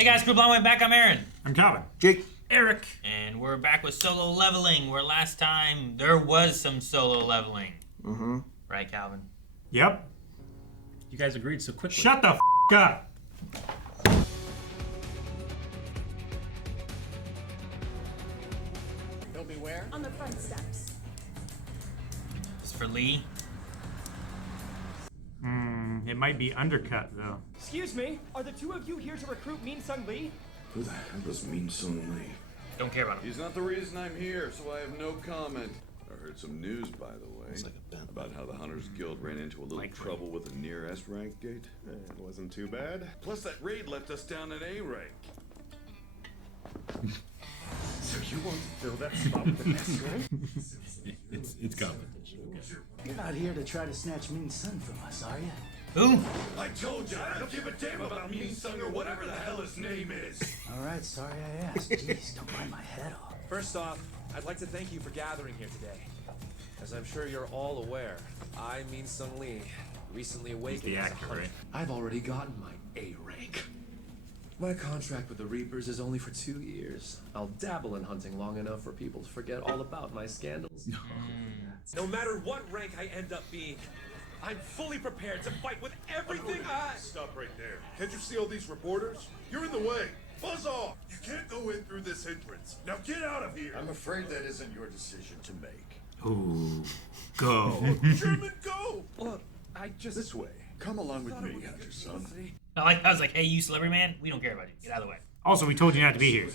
Hey guys, Crew Blind Went back. I'm Aaron. I'm Calvin. Jake. Eric. And we're back with solo leveling, where last time there was some solo leveling. Mm-hmm. Right, Calvin? Yep. You guys agreed so quickly. Shut the f*** up. He'll be where? On the front steps. It's for Lee. It might be undercut, though. Excuse me, are the two of you here to recruit Min Sung Lee? Who the hell is Min Sung Lee? Don't care about him. He's not the reason I'm here, so I have no comment. I heard some news, by the way, about how the Hunters Guild ran into a little trouble with a near S rank gate. It wasn't too bad. Plus, that raid left us down at A rank. So you want to fill that spot with an S rank? It's coming. You're not here to try to snatch Min Sun from us, are you? Who? I told you, I don't give a damn about Min Sung or whatever the hell his name is. All right, sorry I asked. Jeez, don't bite my head off. First off, I'd like to thank you for gathering here today. As I'm sure you're all aware, I, Min Sung Lee, recently awakened as a hunter. I've already gotten my A rank. My contract with the Reapers is only for 2 years. I'll dabble in hunting long enough for people to forget all about my scandals. No matter what rank I end up being, I'm fully prepared to fight with everything I... Stop right there. Can't you see all these reporters? You're in the way. Buzz off. You can't go in through this entrance. Now get out of here. I'm afraid that isn't your decision to make. Ooh. Go. German, go. Look, I just... This way. Come along with me, Hunter Son. I was like, hey, you celebrity man, we don't care about you. Get out of the way. Also, we told you not to be here.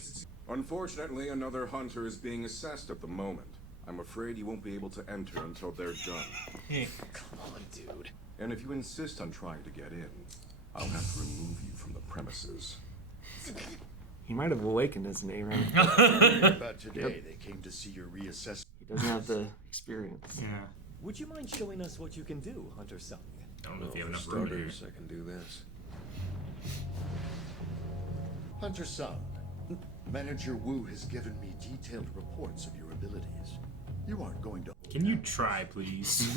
Unfortunately, another hunter is being assessed at the moment. I'm afraid you won't be able to enter until they're done. Come on, dude. And if you insist on trying to get in, I'll have to remove you from the premises. He might have awakened as an A rank. But today they came to see your reassessment. He doesn't have the experience. Yeah. Would you mind showing us what you can do, Hunter Sung? I don't know if you have enough room in here. I can do this. Hunter Son, Manager Wu has given me detailed reports of your abilities. You aren't going to... Can you try, please?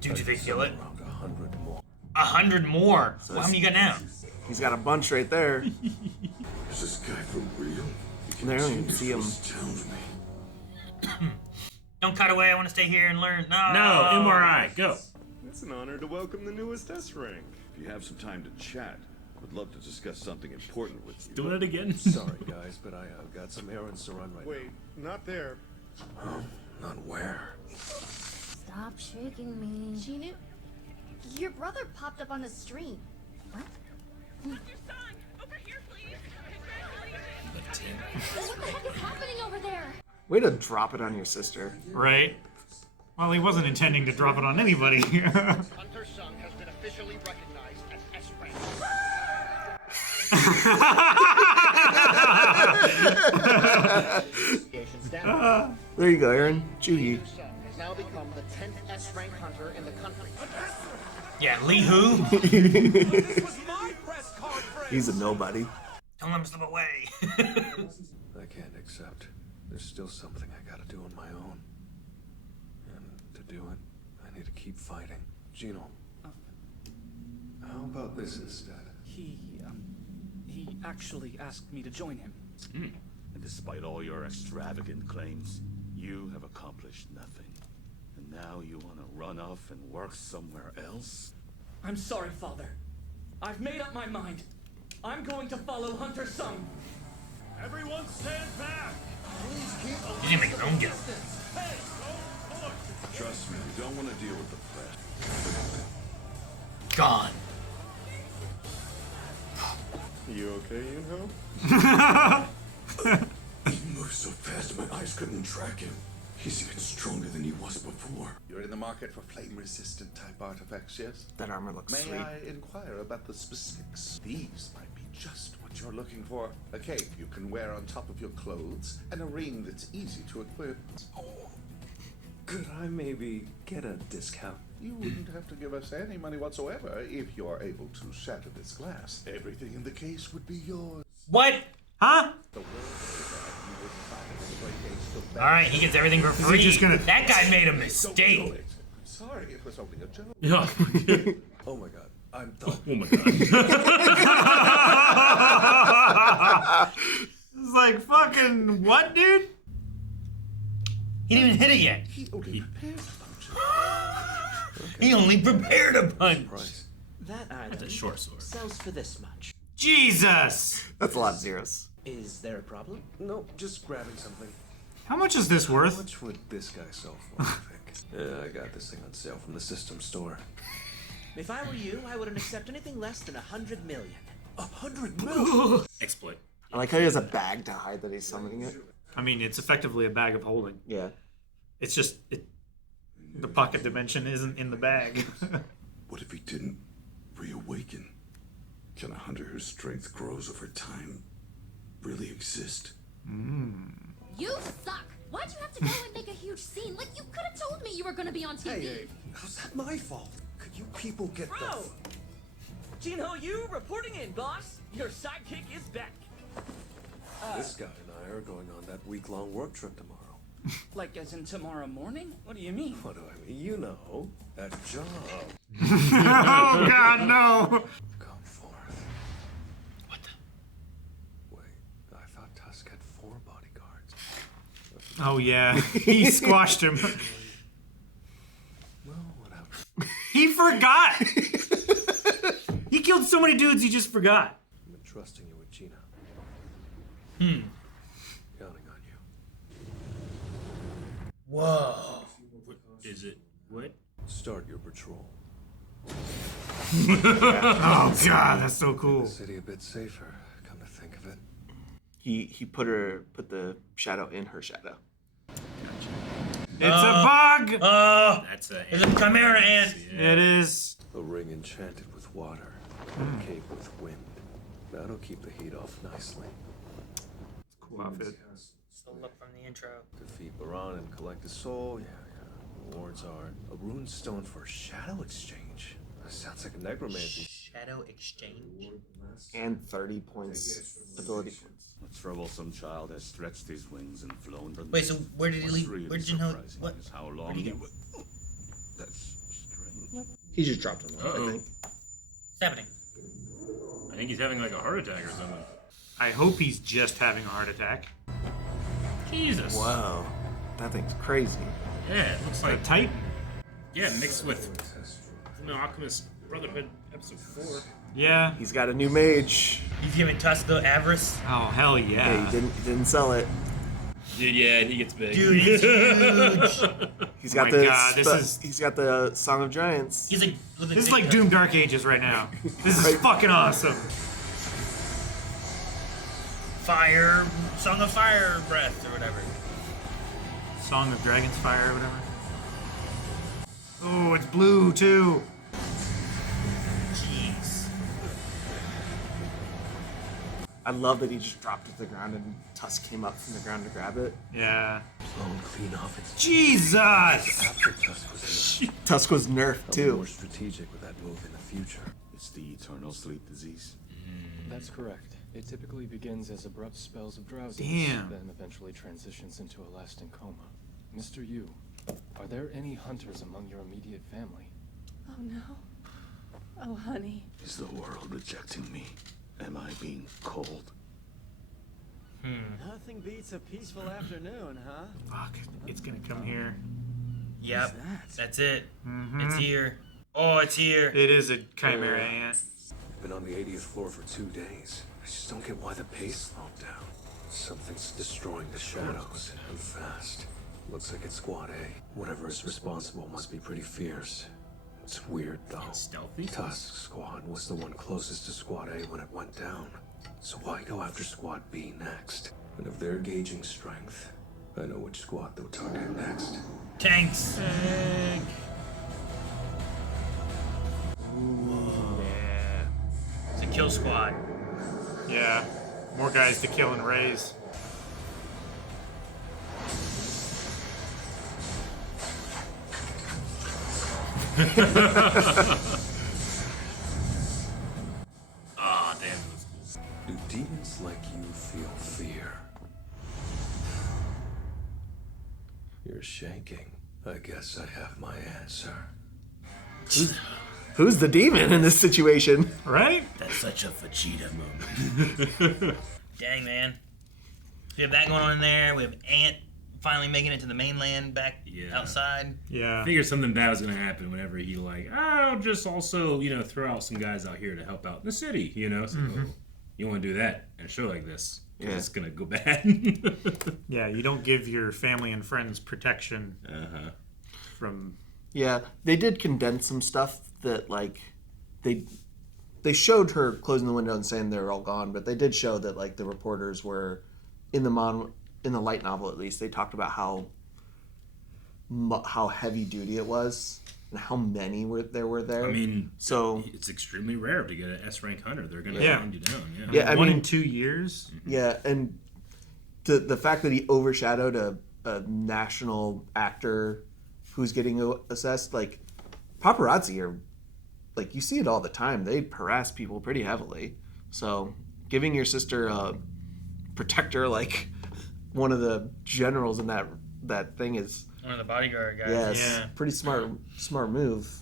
Dude, did they kill it? Around 100 more. 100 more? Well, how many you got now? He's got a bunch right there. Is this guy for real? There, you can see him. Don't cut away. I want to stay here and learn. No. No, MRI. Go. It's an honor to welcome the newest S rank. If you have some time to chat, I would love to discuss something important with you. Doing it again. Sorry, guys, but I've got some errands to run right Wait, not there. now. Oh, not where? Stop shaking me. Jinwoo, your brother popped up on the stream. What? Your son! Over here, please! What the heck is happening over there? Way to drop it on your sister. Right. Well, he wasn't intending to drop it on anybody. Hunter Sung has been officially recognized as S rank. There you go, Aaron. Juhi. Has now become the 10th S rank hunter in the country. Yeah, Lee who? This was my press conference! He's a nobody. Don't let him slip away. I can't accept. There's still something I gotta do on my own. And to do it, I need to keep fighting. Jinho. How about this instead? He actually asked me to join him. And despite all your extravagant claims, you have accomplished nothing. And now you want to run off and work somewhere else? I'm sorry, Father. I've made up my mind. I'm going to follow Hunter Sung. Everyone stand back! You didn't make your own guild. Trust me, you don't want to deal with the press. Gone. You okay, Jinho? He moves so fast my eyes couldn't track him. He's even stronger than he was before. You're in the market for flame-resistant type artifacts, yes? That armor looks May sweet. I inquire about the specifics? These might be just what you're looking for. A cape you can wear on top of your clothes, and a ring that's easy to equip. Could I maybe get a discount? You wouldn't have to give us any money whatsoever if you're able to shatter this glass. Everything in the case would be yours. What? Huh? The world is that you would find a straight ace to Alright, he gets everything for Is he free. just gonna- That guy made a Don't do mistake. it. sorry, it was only a joke. Yeah. Oh my god, I'm done. Oh my god. It's like, fucking what, dude? He didn't even hit it yet. He only prepared the function. He only prepared a punch. Price. That item That's a short sword. sells for this much. Jesus! That's a lot of zeros. Is there a problem? No, just grabbing something. How much is this worth? How much would this guy sell for, I think? Yeah, I got this thing on sale from the system store. If I were you, I wouldn't accept anything less than 100 million. 100 million? Exploit. I like how he has a bag to hide that he's summoning it. I mean, it's effectively a bag of holding. Yeah. It's just the pocket dimension isn't in the bag. What if he didn't reawaken? Can a hunter whose strength grows over time really exist? You suck. Why'd you have to go and make a huge scene? Like, you could have told me you were gonna be on TV. Hey, how's that my fault? Could you people get Bro! Jinho, you reporting in, boss? Your sidekick is back. This guy and I are going on that week-long work trip tomorrow. Like as in tomorrow morning? What do you mean? What do I mean? You know, that job. Oh god, no! Come forth. What the? Wait, I thought Tusk had 4 bodyguards. Oh yeah, he squashed him. Well, whatever. He forgot! He killed so many dudes, he just forgot. I've been trusting you with Gina. Counting on you. Whoa. What is it? What? Start your patrol. Oh god, that's so cool. The city a bit safer, come to think of it. He put the shadow in her shadow. It's a bug! That's a. It's a chimera ant. Yeah. It is. A ring enchanted with water, a cape with wind. That'll keep the heat off nicely. Cool outfit. Still look from the intro. Defeat Baran and collect his soul. Yeah. Rewards are a rune stone for shadow exchange. That sounds like a necromancy. Shadow exchange. And 30 points ability points. A troublesome child has stretched his wings and flown. Wait, so where did he What's leave? really Where did Jinho? surprising What? is how long Where'd he he go? was. That's strange. He just dropped him off, I think. What's happening? I think he's having like a heart attack or something. I hope he's just having a heart attack. Jesus. Whoa. That thing's crazy. Yeah, it looks Like like. a Titan. Yeah, mixed with. No, Alchemist Brotherhood episode 4. Yeah. He's got a new mage. He's giving Tusk the avarice. Oh hell Hey, yeah. he didn't sell it. Dude, yeah, he gets big. Dude, he's huge. He's got my God, he's got the Song of Giants. He's like. This is like Doom Dark Ages right now. This is fucking awesome. Fire, Song of Fire Breath or whatever. Song of Dragon's Fire or whatever. Oh, it's blue too. Jeez. I love that he just dropped it to the ground and Tusk came up from the ground to grab it. Yeah. Blown clean off its Jesus! after Tusk was nerfed. Tusk was nerfed I'll be too. more strategic with that move in the future. It's the eternal sleep disease. That's correct. It typically begins as abrupt spells of drowsiness, Damn. then eventually transitions into a lasting coma. Mr. Yu, are there any hunters among your immediate family? Oh no. Oh, honey. Is the world rejecting me? Am I being cold? Nothing beats a peaceful afternoon, huh? Fuck, it's gonna come here. Yep. That's it. Mhm. It's here. Oh, it's here. It is a chimera ant. Been on the 80th floor for 2 days. I just don't get why the pace slowed down. Something's destroying the shadows, and fast. Looks like it's Squad A. Whatever is responsible must be pretty fierce. It's weird, though. It's stealthy. Tusk Squad was the one closest to Squad A when it went down. So why go after Squad B next? And if they're gauging strength, I know which squad they'll target next. Tanks. Yeah. It's a kill squad. Yeah. More guys to kill and raise. Ah, damn, that was cool. Do demons like you feel fear? You're shaking. I guess I have my answer. Who's the demon in this situation? Right? That's such a Vegeta moment. Dang, man. We have that going on in there. We have Ant finally making it to the mainland back outside. Yeah. I figured something bad was going to happen whenever he, like, I'll just also, throw out some guys out here to help out in the city, So, you want to do that in a show like this. Yeah. It's going to go bad. Yeah, you don't give your family and friends protection from... Yeah, they did condense some stuff that, like, they showed her closing the window and saying they're all gone, but they did show that, like, the reporters were, in the light novel at least, they talked about how heavy duty it was and how many there were there. I mean, so it's extremely rare to get an S-rank hunter. They're going to find you down. Yeah, I mean, mean, 2 years. Yeah, and the fact that he overshadowed a national actor who's getting assessed, like, paparazzi are, like, you see it all the time. They harass people pretty heavily. So giving your sister a protector, like one of the generals in that thing, is one of the bodyguard guys. Yeah, it's pretty smart move.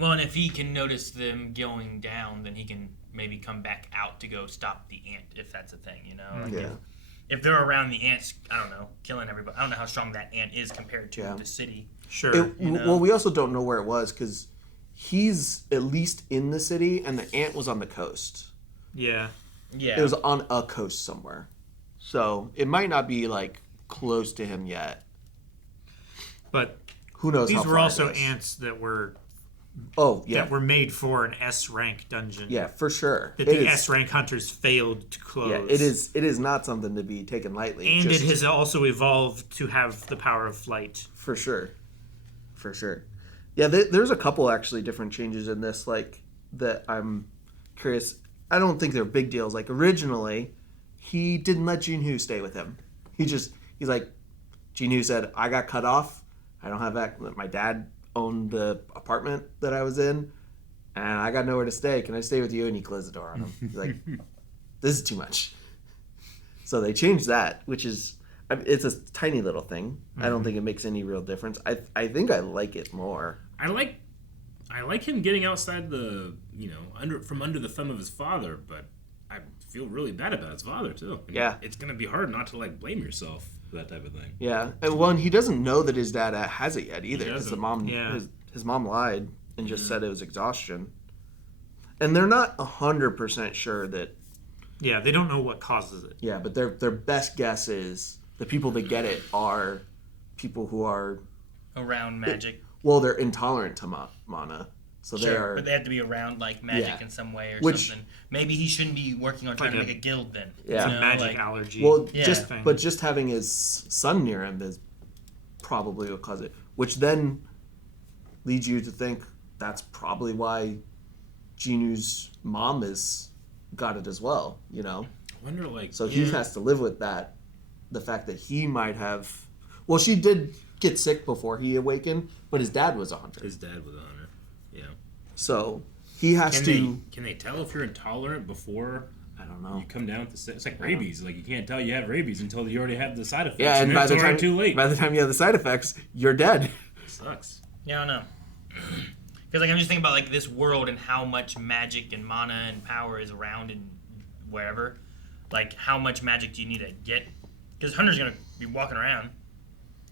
Well, and if he can notice them going down, then he can maybe come back out to go stop the ant, if that's a thing, Like if they're around the ants, I don't know, killing everybody. I don't know how strong that ant is compared to the city. Sure. Well, we also don't know where it was because he's at least in the city, and the ant was on the coast. Yeah. Yeah. It was on a coast somewhere. So it might not be, like, close to him yet. But who knows? These were also ants that were that were made for an S-rank dungeon. Yeah, for sure. That the S-rank hunters failed to close. Yeah, it is not something to be taken lightly. And it has also evolved to have the power of flight. For sure. Yeah, there's a couple actually different changes in this, like, that I'm curious. I don't think they're big deals. Like, originally, he didn't let Jinho stay with him. He's like, Jinho said, I got cut off. I don't have that. My dad owned the apartment that I was in, and I got nowhere to stay. Can I stay with you? And he closed the door on him. He's like, this is too much. So they changed that, which is, it's a tiny little thing. I don't think it makes any real difference. I think I like it more. I like him getting outside the, under the thumb of his father, but I feel really bad about his father too. Yeah. It's going to be hard not to, like, blame yourself for that type of thing. Yeah. And he doesn't know that his dad has it yet either. Because his mom lied and just said it was exhaustion. And they're not 100% sure that. Yeah, they don't know what causes it. Yeah, but their best guess is the people that get it are people who are around magic. They're intolerant to mana. So sure, they are, but they have to be around, like, magic in some way or something. Maybe he shouldn't be working on trying to make a guild then. Yeah, magic allergy. Well, just having his son near him is probably what caused it, which then leads you to think that's probably why Jinho's mom got it as well. I wonder, like, so he has to live with that, the fact that he might have. Well, she did get sick before he awakened, but his dad was a hunter. Yeah. So he has to. Can they tell if you're intolerant before? I don't know. You come down with it's like rabies. Like, you can't tell you have rabies until you already have the side effects. Yeah, and by the time too late. By the time you have the side effects, you're dead. It sucks. Yeah, I don't know. Because, like, I'm just thinking about, like, this world and how much magic and mana and power is around and wherever. Like, how much magic do you need to get? Because hunters are gonna be walking around.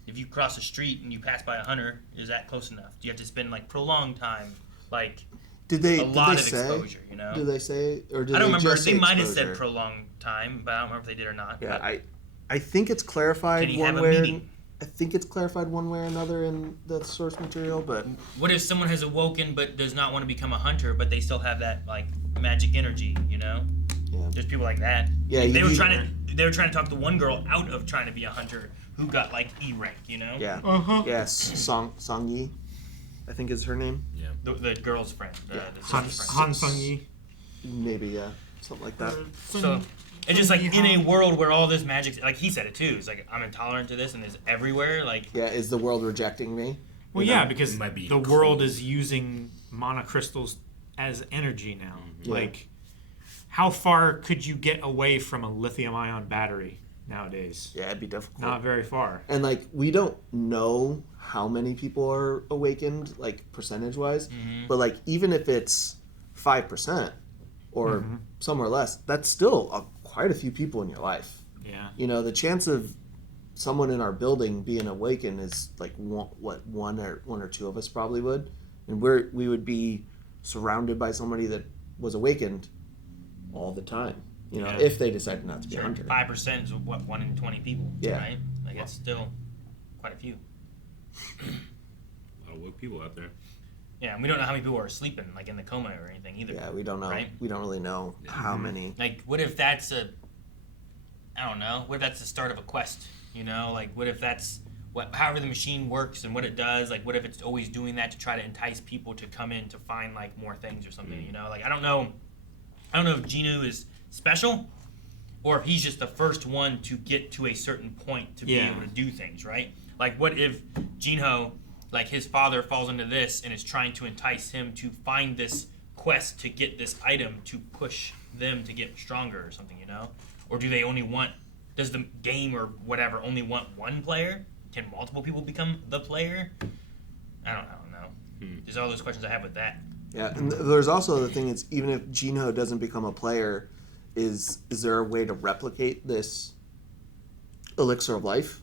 If you cross the street and you pass by a hunter, is that close enough? Do you have to spend, like, prolonged time, like, a lot of exposure, Did they say, or did I don't remember. Just they might have exposure? said prolonged time, but I don't remember if they did or not. Yeah, but I think it's clarified Can he one have a way. meeting? I think it's clarified one way or another in the source material, but what if someone has awoken but does not want to become a hunter, but they still have that, like, magic energy? Yeah. There's people like that. Yeah, they were trying to talk the one girl out of trying to be a hunter who got, like, E rank. Yeah. Yes, Song Yi, I think is her name. Yeah. The girl's friend. Han Sung Yi. Maybe, yeah, something like that. So it's just like in a world where all this magic, like he said it too. It's like I'm intolerant to this and it's everywhere. Like, yeah, is the world rejecting me? Well, yeah, because the world is using mana crystals as energy now. Yeah. Like, how far could you get away from a lithium-ion battery? nowadays. Yeah, it'd be difficult. Not very far. And like we don't know how many people are awakened, like percentage-wise, but like even if it's 5% or somewhere less, that's still quite a few people in your life. Yeah. You know, the chance of someone in our building being awakened is like one or two of us probably would, and we would be surrounded by somebody that was awakened all the time. You know, if they decided not to be a hunter. 5% is what, 1 in 20 people, right? Like that's still quite a few. A lot of woke people out there. Yeah, and we don't know how many people are sleeping, like in the coma or anything either. Yeah, we don't know. Right? We don't really know how many. Like, what if that's I don't know. What if that's the start of a quest? You know, like what if that's however the machine works and what it does. Like, what if it's always doing that to try to entice people to come in to find like more things or something? You know, like I don't know if Jinho is special or if he's just the first one to get to a certain point to be able to do things, right? Like, what if Jinho, like his father, falls into this and is trying to entice him to find this quest to get this item to push them to get stronger or something, you know? Or do they only want, does the game or whatever only want one player? Can multiple people become the player? I don't know. There's all those questions I have with that. Yeah, and there's also the thing is, even if Jinho doesn't become a player, is there a way to replicate this Elixir of Life?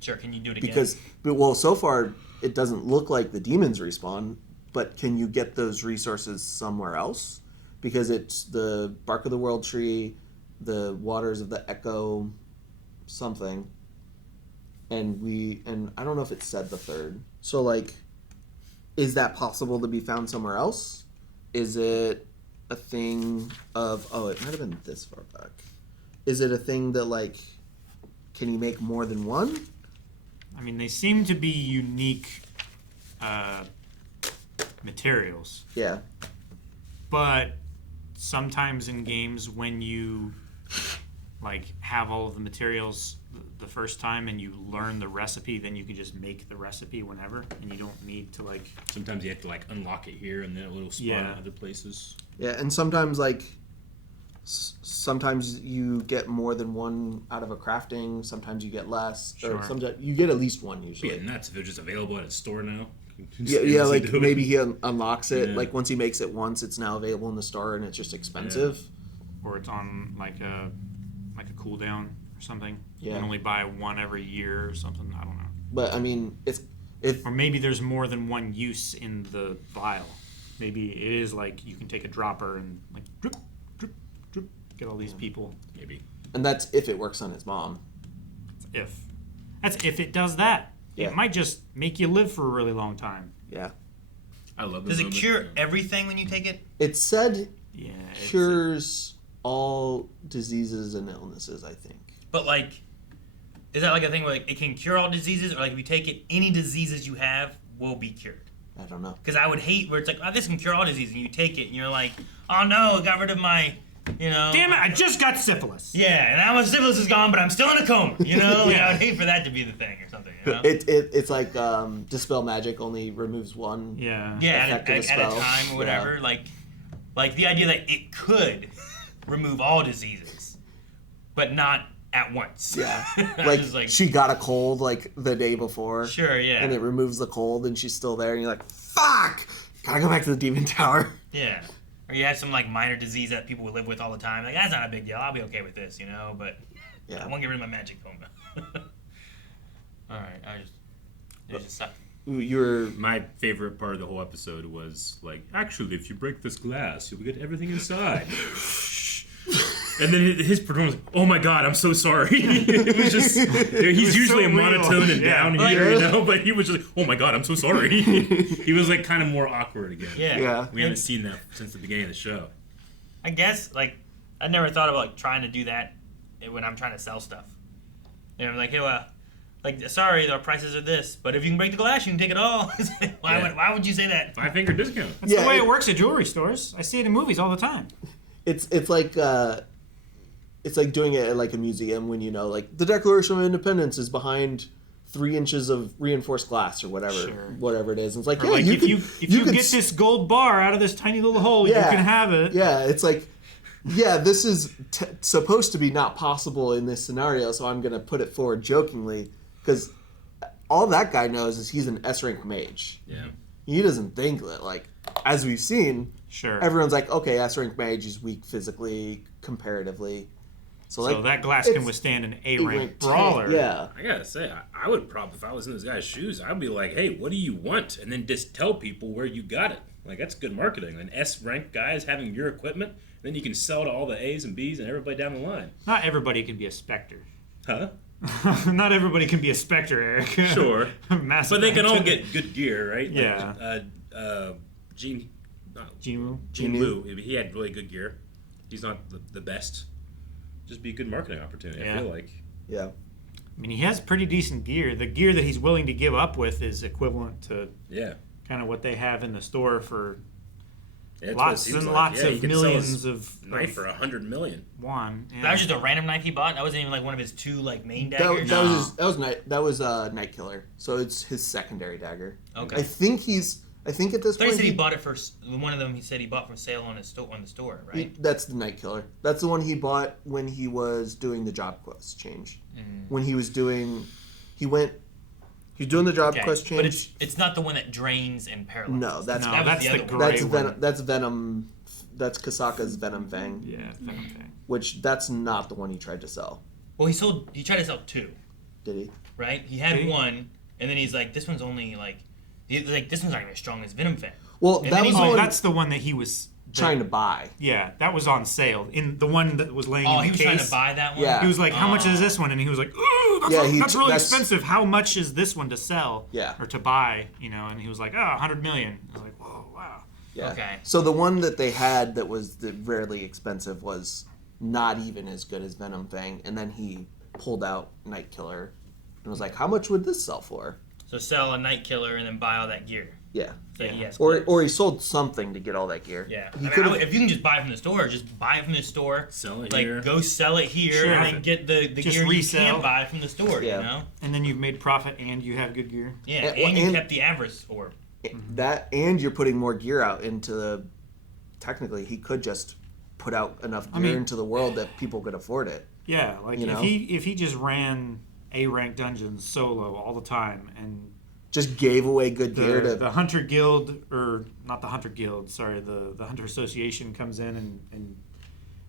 Sure, can you do it again? Because, well, so far it doesn't look like the demons respawn, but can you get those resources somewhere else? Because it's the bark of the world tree, the waters of the echo something, and I don't know if it said the third. So, like, is that possible to be found somewhere else? Is it a thing of, it might have been this far back. Is it a thing that, like, can you make more than one? I mean, they seem to be unique materials. Yeah. But sometimes in games when you, like, have all of the materials the first time and you learn the recipe, then you can just make the recipe whenever, and you don't need to, like... Sometimes you have to, like, unlock it here and then it will spawn in other places. Yeah, and sometimes, like, sometimes you get more than one out of a crafting, sometimes you get less, or sometimes you get at least one usually. Yeah, nuts if they're just available at a store now. Yeah, like maybe he unlocks it, like once he makes it once, it's now available in the store and it's just expensive. Or it's on, like a cooldown or something. Yeah. You can only buy one every year or something, I don't know. But, I mean, or maybe there's more than one use in the vial. Maybe it is like you can take a dropper and, like, drip, drip, drip, get all these people. Maybe. And that's if it works on his mom. That's if it does that. Yeah. It might just make you live for a really long time. Yeah. I love Does it cure everything when you take it? It said cures all diseases and illnesses, I think. But, like, is that like a thing where, like, it can cure all diseases? Or, like, if you take it, any diseases you have will be cured? I don't know. Because I would hate where it's like, this can cure all diseases. And you take it and you're like, oh, no, it got rid of my, you know. Damn it, I just got syphilis. Yeah, and now my syphilis is gone, but I'm still in a coma. You know? Like, I would hate for that to be the thing or something, you know? It's like Dispel Magic only removes one at effect of a a spell. time or whatever. Yeah. Like the idea that it could remove all diseases, but not at once. Yeah. like she got a cold, like, the day before. Sure, yeah. And it removes the cold, and she's still there, and you're like, fuck! Gotta go back to the Demon Tower. Yeah. Or you have some, like, minor disease that people would live with all the time. Like, that's not a big deal. I'll be okay with this, you know? But I won't get rid of my magic coma. All right. It just sucked. My favorite part of the whole episode was, like, actually, if you break this glass, you'll get everything inside. And then his performance, oh my god, I'm so sorry. It was just, he's usually so a monotone and down here, you know, but he was just like, oh my god, I'm so sorry. He was, like, kind of more awkward again. Yeah. We haven't seen that since the beginning of the show. I guess, like, I never thought about, like, trying to do that when I'm trying to sell stuff. You know, I'm like, hey, well, like, sorry, our prices are this, but if you can break the glass, you can take it all. Why would you say that? 5-finger discount. That's the way it works at jewelry stores. I see it in movies all the time. It's like doing it at, like, a museum when, you know, like, the Declaration of Independence is behind 3 inches of reinforced glass or whatever it is. And it's like, or if you get this gold bar out of this tiny little hole, you can have it. Yeah, it's like Yeah, this is supposed to be not possible in this scenario, so I'm going to put it forward jokingly, because all that guy knows is he's an S-rank mage. Yeah. He doesn't think that, like, as we've seen, sure, everyone's like, okay, S-rank mage is weak physically, comparatively. So like, that glass can withstand an A-rank brawler. Yeah. I gotta say, I would probably, if I was in this guy's shoes, I'd be like, hey, what do you want? And then just tell people where you got it. Like, that's good marketing. An S-rank guy is having your equipment, then you can sell to all the A's and B's and everybody down the line. Not everybody can be a Spectre. Huh? Not everybody can be a Spectre, Eric. Sure. But they can all get good gear, right? Yeah. Like, Jinwoo. Jinwoo. He had really good gear. He's not the best. Just be a good marketing opportunity, I feel like. Yeah. I mean, he has pretty decent gear. The gear that he's willing to give up with is equivalent to kind of what they have in the store for lots and lots of millions of knife for $100 million. Won. Yeah. That was just a random knife he bought. That wasn't even like one of his two like main daggers. That was Night Killer. So it's his secondary dagger. Okay. I think at this point he said he bought it for one of them. He said he bought for sale on the store, right? That's the Night Killer. That's the one he bought when he was doing the job quest change. When he was doing, he was doing the job quest change. But it's not the one that drains and paralyzes. No, that's the gray one. That's Venom. That's Kasaka's Venom Fang. Yeah, Venom Fang. Which that's not the one he tried to sell. Well, he tried to sell two. Did he? Right? He had one, and then he's like, this one's only like. He's like, this one's not even as strong as Venom Fang. Well, that's the one that he was trying to buy. Yeah, that was on sale. In the one that was laying in the case. He was trying to buy that one? Yeah. He was like, how much is this one? And he was like, ooh, that's really expensive. How much is this one to sell? Yeah. Or to buy, And he was like, $100 million. I was like, whoa, wow. Yeah. Okay. So the one that they had that was rarely expensive was not even as good as Venom Fang. And then he pulled out Night Killer and was like, how much would this sell for? So sell a Night Killer and then buy all that gear. Yeah. So he has or he sold something to get all that gear. Yeah. If you can just buy it from the store, just buy it from the store. Sell it here. Go sell it here and then get the gear resell. You can't buy from the store, And then you've made profit and you have good gear. Yeah, and you kept the avarice orb. That, and you're putting more gear out into the... Technically, he could just put out enough gear into the world that people could afford it. Yeah, like if he just ran A-rank dungeons solo all the time and just gave away good gear to the Hunter Guild, or not the Hunter Guild, sorry, the Hunter Association comes in and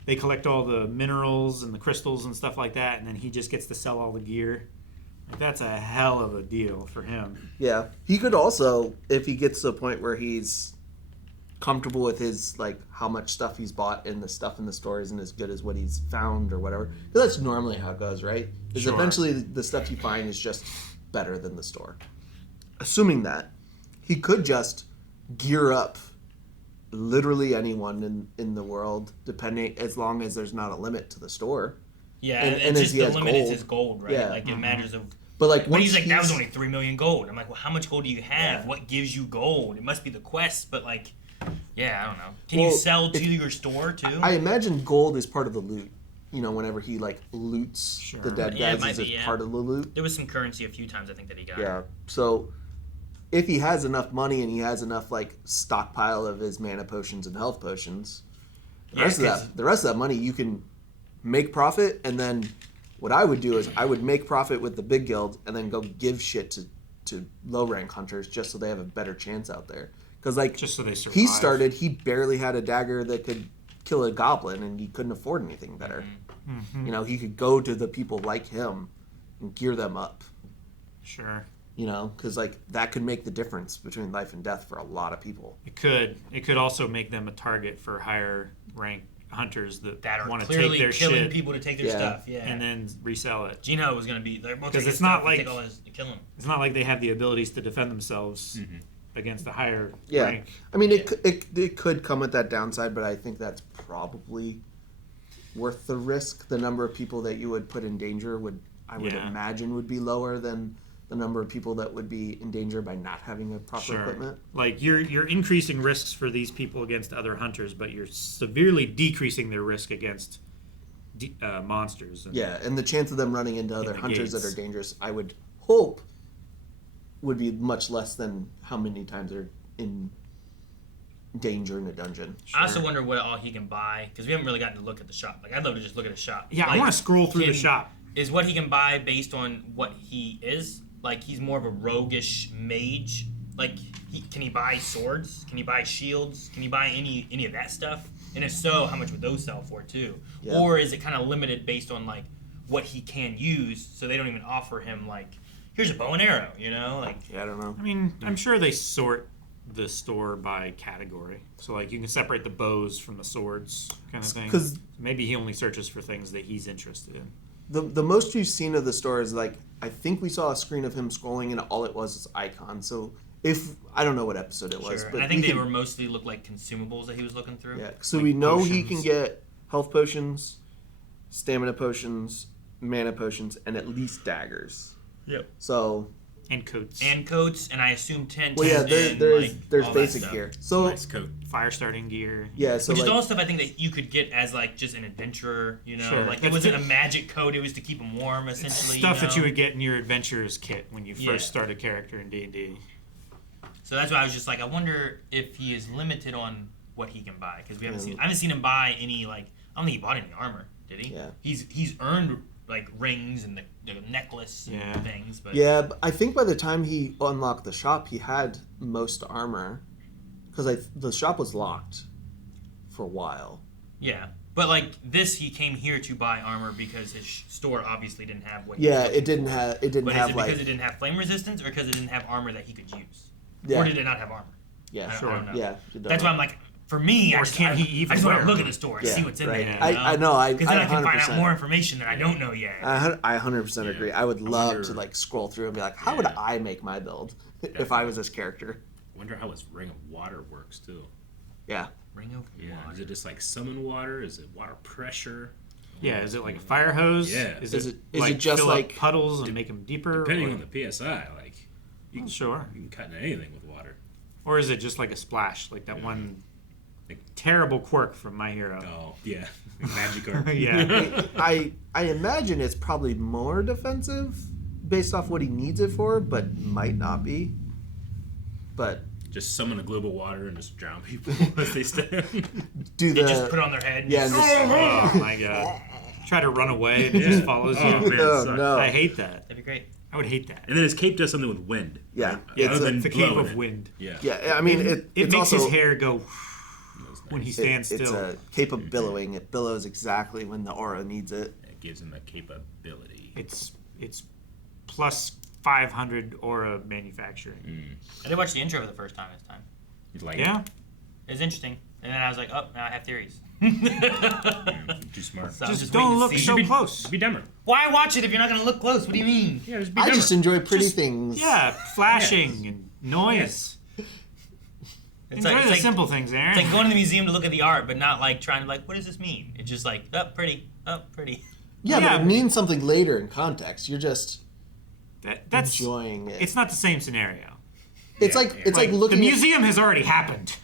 they collect all the minerals and the crystals and stuff like that, and then he just gets to sell all the gear. Like, that's a hell of a deal for him. Yeah, he could also, if he gets to a point where he's comfortable with his, like, how much stuff he's bought and the stuff in the store isn't as good as what he's found or whatever. Because that's normally how it goes, right? Because eventually the stuff you find is just better than the store. Assuming that, he could just gear up literally anyone in the world, depending, as long as there's not a limit to the store. Yeah, and just the limit is his gold, right? Yeah. Like, it matters of... But he's like, that was only 3 million gold. I'm like, well, how much gold do you have? Yeah. What gives you gold? It must be the quest, but like, I don't know. Can you sell to your store too? I imagine gold is part of the loot. Whenever he like loots the dead guys, is part of the loot. There was some currency a few times I think that he got. Yeah. So if he has enough money and he has enough like stockpile of his mana potions and health potions, the rest of that money you can make profit, and then what I would do is I would make profit with the big guild and then go give shit to low rank hunters just so they have a better chance out there. Because like just so they survive. He barely had a dagger that could kill a goblin and he couldn't afford anything better. Mm-hmm. He could go to the people like him and gear them up. Sure. Because like that could make the difference between life and death for a lot of people. It could also make them a target for higher rank hunters that want to clearly take their killing shit, people to take their stuff, and then resell it. Jinho was going to be because it's not like kill him. It's not like they have the abilities to defend themselves against a higher rank. I mean, it could come with that downside, but I think that's probably worth the risk. The number of people that you would put in danger would imagine would be lower than the number of people that would be in danger by not having a proper equipment. Like you're increasing risks for these people against other hunters, but you're severely decreasing their risk against monsters. And the chance of them running into other hunters that are dangerous, I would hope, would be much less than how many times they're in danger in a dungeon. I also wonder what all he can buy, because we haven't really gotten to look at the shop. Like, I'd love to just look at the shop. Yeah, like, I want to scroll through the shop. Is what he can buy based on what he is? Like, he's more of a roguish mage. Like, can he buy swords? Can he buy shields? Can he buy any of that stuff? And if so, how much would those sell for too? Yeah. Or is it kind of limited based on like what he can use, so they don't even offer him like, here's a bow and arrow, you know? Like, yeah, I don't know. I mean, I'm sure they sort the store by category, so like you can separate the bows from the swords, kind of thing. 'Cause maybe he only searches for things that he's interested in. The most you've seen of the store is like, I think we saw a screen of him scrolling and all it was icons. So if I don't know what episode it was, sure. but And I think they were mostly look like consumables that he was looking through. Yeah, so like we know potions. he can get health potions, stamina potions, mana potions, and at least daggers. Yep. So and coats. And I assume tent. Well, yeah, there's all that basic stuff. gear. So nice coat, fire starting gear. Yeah, so which like, is all stuff I think that you could get as like just an adventurer, you know, Sure. like it wasn't a magic coat; it was to keep him warm, essentially. Stuff that you know? would get in your adventurer's kit when you first Yeah. start a character in D&D. So that's why I was just like, I wonder if he is limited on what he can buy, because I haven't seen him buy any like. I don't think he bought any armor, did he? Yeah. He's earned like rings and the necklace and things, but yeah, but I think by the time he unlocked the shop, he had most armor, because the shop was locked for a while. yeah. But like this, he came here to buy armor because his store obviously didn't have what. Yeah, it didn't have. It didn't But have is it like. because it didn't have flame resistance, or because it didn't have armor that he could use, Yeah. or did it not have armor? Yeah, I don't know. Yeah, That's why I'm like, for me, Or I just, can I, he even I just want wear to look it? at the store and Yeah, see what's in right. there. I know. I Because then I can find 100%. out more information that I don't know yet. I 100% agree. I would love to like scroll through and be like, how would I make my build if I was this character? I wonder how his Ring of Water works too. Yeah. Ring of Water. Is it just like summon water? Is it water pressure? Yeah, is it like a fire hose? Yeah. Is Is it it just fill up like- puddles and make them deeper? Depending or, on the PSI, like you can, sure. you can cut into anything with water. Or is it just like a splash, like that one terrible quirk from My Hero? Oh yeah, magic art. Yeah. I imagine it's probably more defensive based off what he needs it for, but might not be. But Just summon a globe of water and just drown people as they stand. do They the just put it on their head. yeah, and just, Oh my god. Try to run away and it just follows Oh, you. man, oh sucks. no, I hate that. That'd be great. I would hate that. And then his cape does something with wind. yeah, Yeah, it's it's a, a cape blowing of it. wind. Yeah. yeah. I mean, It it's makes also his hair go when he stands it's still. a cape of billowing. It billows exactly when the aura needs it. It gives him a capability. It's plus 500 aura manufacturing. I did watch the intro for the first time this time. You like Yeah. It was interesting, and then I was like, oh, now I have theories. it? Too smart. So I was Just waiting don't to look see. so close. Be dumber. Why watch it if you're not gonna look close? What do you mean? Yeah, just be I dumber. just enjoy pretty things. Yeah, flashing and noise. It's Enjoy like, the it's like, simple things, Aaron. it's like going to the museum to look at the art, but not like trying to like, what does this mean? It's just like, oh, pretty, oh, pretty. Yeah, Yeah, but it means something later in context. You're just That's enjoying it. It's not the same scenario. It's like it's like looking. The at- museum has already happened.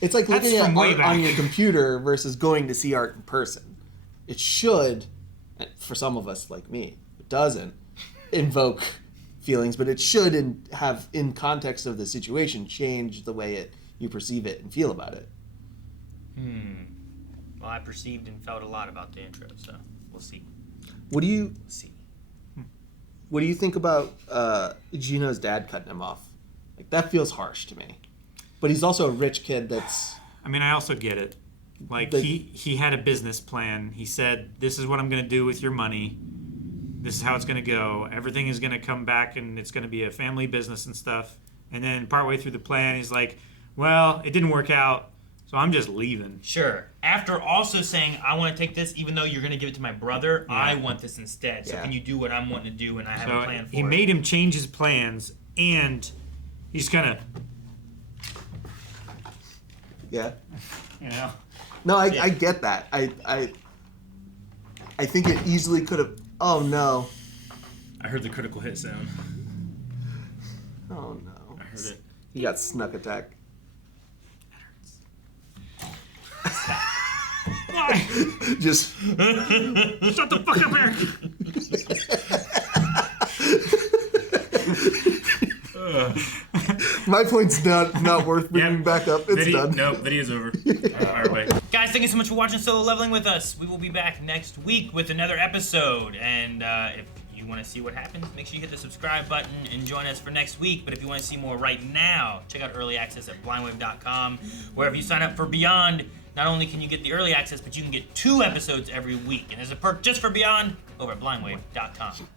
It's like That's looking at from way art on back. your computer versus going to see art in person. It should, and for some of us like me, it doesn't invoke feelings, but it should have, in context of the situation, change the way you perceive it and feel about it. Well, I perceived and felt a lot about the intro, so we'll see. What do you See. What do you think about Jinho's dad cutting him off? Like that feels harsh to me. But he's also a rich kid that's. I mean, I also get it. Like, The- he had a business plan. He said, this is what I'm going to do with your money. This is how it's going to go. Everything is going to come back, and it's going to be a family business and stuff. And then partway through the plan, he's like, well, it didn't work out, so I'm just leaving. Sure. After also saying, I want to take this, even though you're going to give it to my brother, I want this instead. So Yeah. can you do what I'm wanting to do, and I have So a plan for he it. made him change his plans, and he's kind of, Yeah. you know. No, I get that. I think it easily could have. Oh no. I heard the critical hit sound. Oh no. I heard it. He got snuck attack. Just Shut the fuck up, Eric! My point's not worth bringing back up. It's done. No, video's over. Fire away. Guys, thank you so much for watching Solo Leveling with us. We will be back next week with another episode. And if you want to see what happens, make sure you hit the subscribe button and join us for next week. But if you want to see more right now, check out early access at blindwave.com, where if you sign up for Beyond, not only can you get the early access, but you can get 2 episodes every week. And there's a perk just for Beyond over at blindwave.com.